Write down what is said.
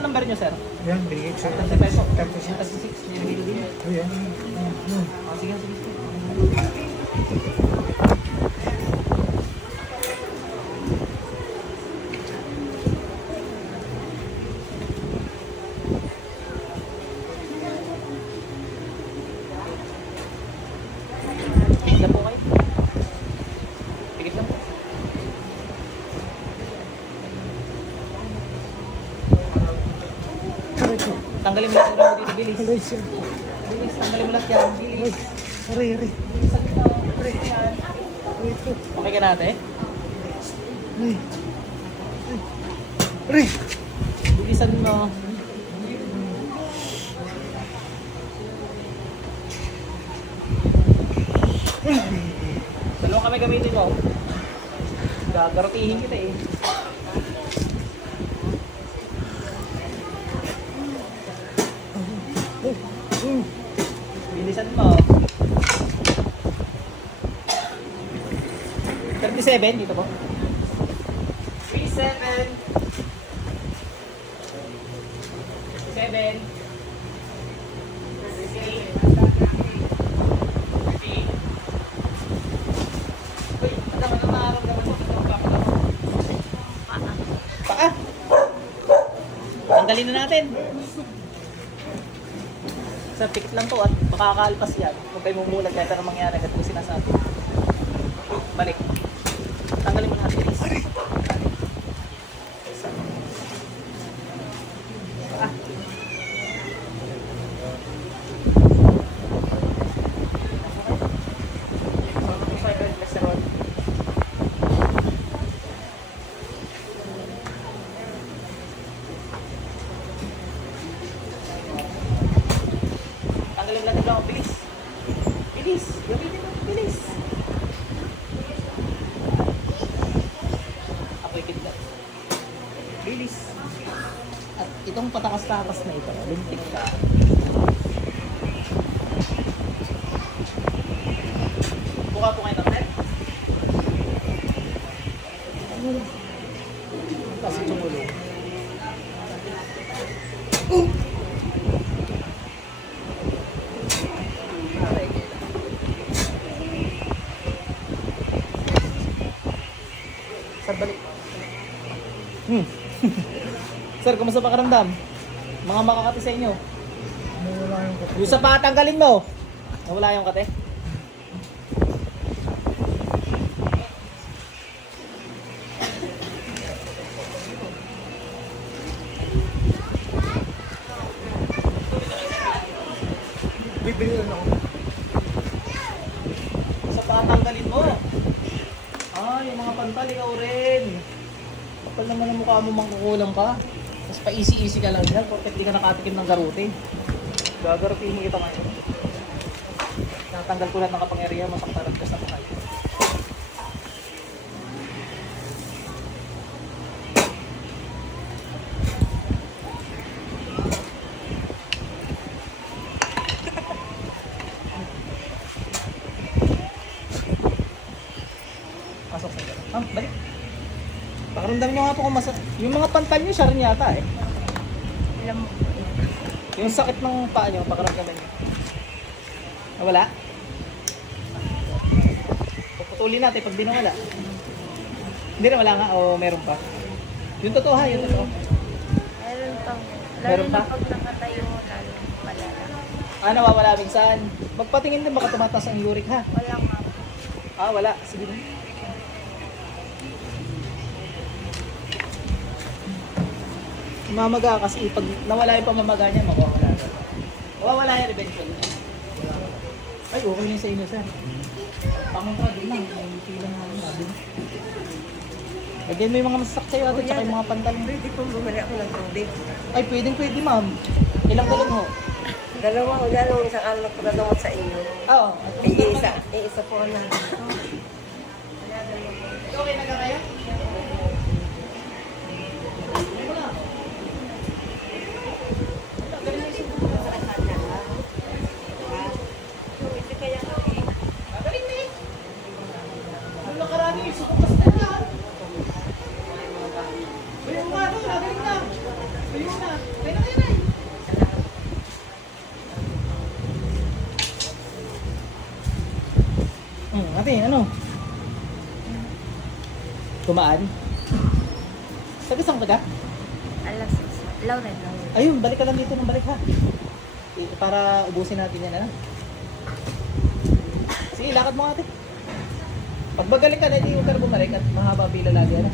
ang number niyo, sir? Yan, binigay ko sa 30 peso. 36. 36. Nilagay din. Ayan. Sige, sige. Pigit lang po kayo. Pigit lang po. Tanggalin mo lang ulo mo dito, bilis. Bilis, tanggalin mo lang yan, bilis. Aray. Bilisan mo. Yan. Okay ka natin? Aray. Bilisan mo. Dalawang kami gamitin mo. Gagarutihin kita eh. Bilisan mo. 37 dito po. 37. 7. 8. Uy, ano nararamdaman mo dito? Paa. Tanggalin na natin. Sa pikit lang to at makakaalpas yan. Huwag kayo mumulag kahit anong mangyari kahit kung sinasabi. Balik. Tanggalin mo lahat, bilis. Ah. Tanggalin natin lang, bilis. Bilis. Gamitin mo, bilis. Apoy kita. Bilis. At itong patakas-takas na ito, lintik ka. Buka po kayo ng net. Kasi tumulo. Sir, balik. Sir, kumusta pakiramdam? Mga makakati sa inyo. Nawala yung kape. Yung sa paa, tanggalin mo. Nawala yung kate. Bibili na ako. Sa paa, tanggalin mo. Ah, yung mga pantal, ikaw rin. Kapal naman ang mukha mo, mangkukulang ka. Tapos pa easy-easy ka lang yan, porque di ka nakatikim ng garuti. Gagarutihin kita ngayon. Natanggal ko lahat ng kapangyarihan, masaktaran ka sa mga. Pasok sa gano'n. Ah, balik. Pakiramdam nyo nga po kung yung mga pantal nyo, siya rin yata eh. Yung sakit ng paa nyo, pakiramdaman nyo. Ah, wala? Puputulin natin pag di na wala. Hindi na wala nga o meron pa? Yung totoo ha, yung totoo. Meron pang, Meron lalo pa? na pag nakatayo, lalo malala. Ah, nawawala minsan. Magpatingin din baka tumataas ang uric ha. Wala nga. Ah, wala. Sige na. Mamaga kasi pag nawala yung pamamaga niya, mawawala. Mawawala yan eventually. Ay, okay na sa inyo, sir. Pangontra din lang. May pilang nga lang natin. Lagyan mo yung mga masak sa'yo natin, tsaka yung mga pantal mo. Pwede pong bumili ako ng tubig. Ay, pwede ma'am. Ilang galon ho? Dalawang isang anak ko dalawang sa inyo. Oo. Isa po na. Okay na ka kayo? Magaling na eh. Ang nakarami, sukupas na yan. Ayun nga, no, magaling na. Ayun na. Kain na kayo na. Ate, ano? Kumaan? Taga saan ka ka? Alas 6. Lauren. Ayun, balik ka lang dito ng balik ha. Para ubusin natin yan, ano? Sige, lakad mo ate. Pag magaling ka na, hindi huwag ka na bumalik at mahaba pila lagi, ano?